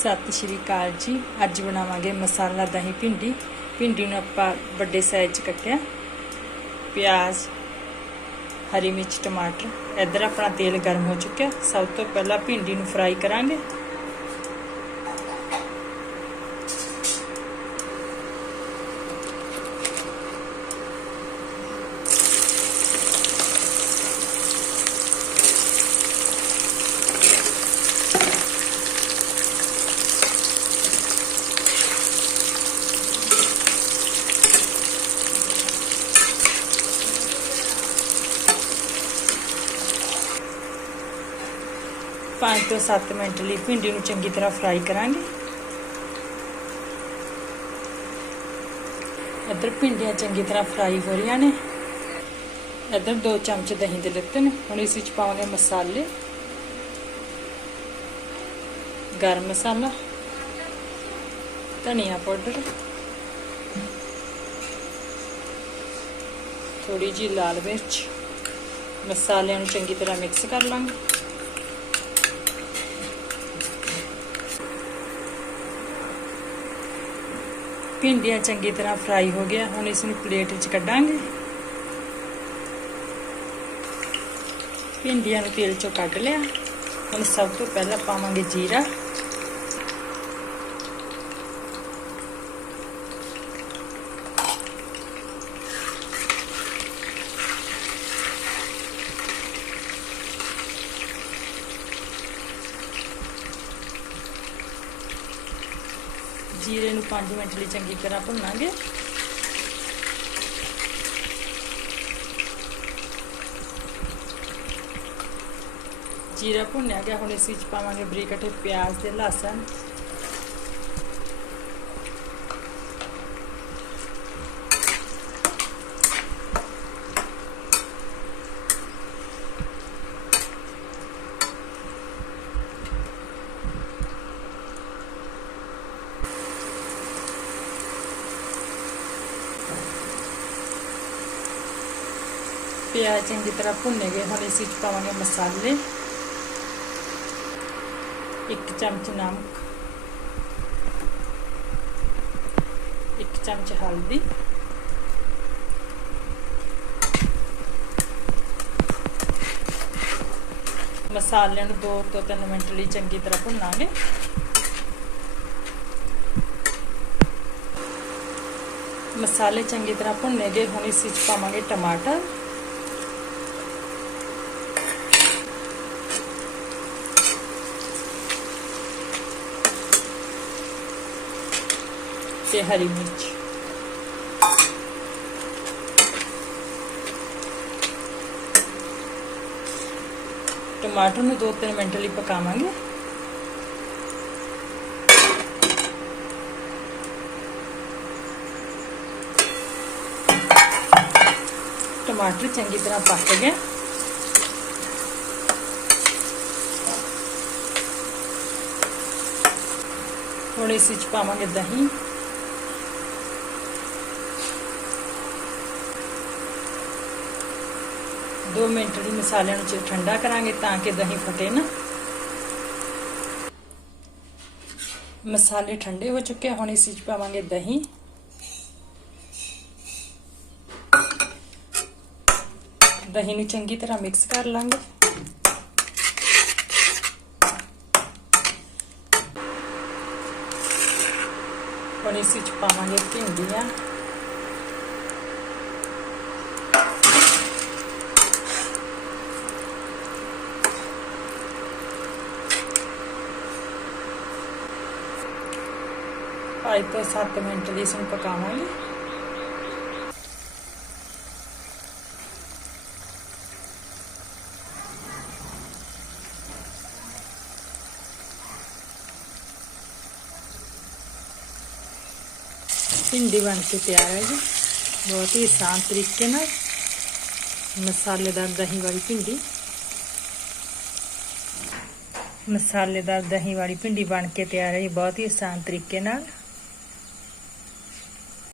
ਸਤਿ ਸ਼੍ਰੀ ਅਕਾਲ ਜੀ। ਅੱਜ ਬਣਾਵਾਂਗੇ ਮਸਾਲਾ ਦਹੀਂ ਭਿੰਡੀ। ਭਿੰਡੀ ਨੂੰ ਆਪਾਂ ਵੱਡੇ ਸਾਈਜ਼ 'ਚ ਕੱਟਿਆ। ਪਿਆਜ਼, ਹਰੀ ਮਿਰਚ, ਟਮਾਟਰ। ਇੱਧਰ ਆਪਣਾ ਤੇਲ ਗਰਮ ਹੋ ਚੁੱਕਿਆ। ਸਭ ਤੋਂ ਪਹਿਲਾਂ ਭਿੰਡੀ ਨੂੰ ਫਰਾਈ ਕਰਾਂਗੇ। ਪੰਜ ਤੋਂ 7 ਮਿੰਟ ਲਈ ਭਿੰਡੀ ਨੂੰ ਚੰਗੀ ਤਰ੍ਹਾਂ ਫਰਾਈ ਕਰਾਂਗੇ। ਇੱਧਰ ਭਿੰਡੀਆਂ ਚੰਗੀ ਤਰ੍ਹਾਂ ਫਰਾਈ ਹੋ ਰਹੀਆਂ ਨੇ। ਇੱਧਰ 2 ਚਮਚ ਦਹੀਂ ਦੇ ਲਿੱਤੇ ਨੇ। ਹੁਣ ਇਸ ਵਿੱਚ ਪਾਵਾਂਗੇ ਮਸਾਲੇ। ਗਰਮ ਮਸਾਲਾ। ਧਨੀਆ ਪਾਊਡਰ। ਥੋੜੀ ਜੀ ਲਾਲ ਮਿਰਚ। ਮਸਾਲਿਆਂ ਨੂੰ ਚੰਗੀ ਤਰ੍ਹਾਂ ਮਿਕਸ ਕਰ ਲਾਂਗੇ। ਭਿੰਡੀਆਂ ਚੰਗੀ ਤਰ੍ਹਾਂ ਫਰਾਈ ਹੋ ਗਿਆ ਹੁਣ ਇਸ ਨੂੰ ਪਲੇਟ ਵਿੱਚ ਕੱਢਾਂਗੇ। ਭਿੰਡੀਆਂ ਨੂੰ ਤੇਲ ਚੋਂ ਕੱਢ ਲਿਆ। ਹੁਣ ਸਭ ਤੋਂ ਪਹਿਲਾਂ ਪਾਵਾਂਗੇ ਜੀਰਾ। ਜੀਰੇ ਨੂੰ 5 ਮਿੰਟ ਲਈ ਚੰਗੀ ਤਰ੍ਹਾਂ ਭੁੰਨਾਂਗੇ। ਜੀਰਾ ਭੁੰਨਿਆ ਗਿਆ, ਹੁਣ ਇਸ ਵਿੱਚ ਪਾਵਾਂਗੇ ਬਰੀਕ ਕੱਟੇ ਪਿਆਜ਼ ਤੇ ਲਸਣ। ਪਿਆਜ਼ ਚੰਗੀ ਤਰ੍ਹਾਂ ਭੁੰਨੇ ਗਏ, ਹੁਣ ਇਸ ਵਿੱਚ ਪਾਵਾਂਗੇ ਮਸਾਲੇ। ਇੱਕ ਚਮਚ ਨਮਕ। ਇੱਕ ਚਮਚ ਹਲਦੀ। ਮਸਾਲਿਆਂ ਨੂੰ 2 ਤੋਂ 3 ਮਿੰਟ ਲਈ ਚੰਗੀ ਤਰ੍ਹਾਂ ਭੁੰਨਾਂਗੇ। ਮਸਾਲੇ ਚੰਗੀ ਤਰ੍ਹਾਂ ਭੁੰਨੇ ਗਏ, ਹੁਣ ਇਸ ਵਿੱਚ ਪਾਵਾਂਗੇ ਟਮਾਟਰ। ਤੇ ਹਰੀ ਮਿਰਚ। ਟਮਾਟਰ ਨੂੰ 2-3 ਮਿੰਟ ਲਈ ਪਕਾਵਾਂਗੇ। ਟਮਾਟਰ ਚੰਗੀ ਤਰ੍ਹਾਂ ਪੱਕ ਗਏ। ਹੁਣ ਇਸ ਵਿੱਚ ਪਾਵਾਂਗੇ ਦਹੀਂ। ਦੋ ਮਿੰਟ ਲਈ ਮਸਾਲਿਆਂ ਨੂੰ ਠੰਡਾ ਕਰਾਂਗੇ ਤਾਂ ਕਿ ਦਹੀਂ ਫਟੇ ਨਾ। ਮਸਾਲੇ ਠੰਡੇ ਹੋ ਚੁੱਕੇ ਹੁਣ ਇਸ ਵਿੱਚ ਪਾਵਾਂਗੇ ਦਹੀਂ। ਦਹੀਂ ਨੂੰ ਚੰਗੀ ਤਰ੍ਹਾਂ ਮਿਕਸ ਕਰ ਲਾਂਗੇ। ਹੁਣ ਇਸ ਵਿੱਚ ਪਾਵਾਂਗੇ ਭਿੰਡੀਆਂ। ਪੰਜ ਤੋਂ 7 ਮਿੰਟ ਲਈ ਇਸ ਨੂੰ ਪਕਾਵਾਂਗੇ। ਭਿੰਡੀ ਬਣ ਕੇ ਤਿਆਰ ਹੈ ਜੀ। ਬਹੁਤ ਹੀ ਆਸਾਨ ਤਰੀਕੇ ਨਾਲ ਮਸਾਲੇਦਾਰ ਦਹੀਂ ਵਾਲੀ ਭਿੰਡੀ। ਮਸਾਲੇਦਾਰ ਦਹੀਂ ਵਾਲੀ ਭਿੰਡੀ ਬਣ ਕੇ ਤਿਆਰ ਹੈ ਜੀ। ਬਹੁਤ ਹੀ ਆਸਾਨ ਤਰੀਕੇ ਨਾਲ।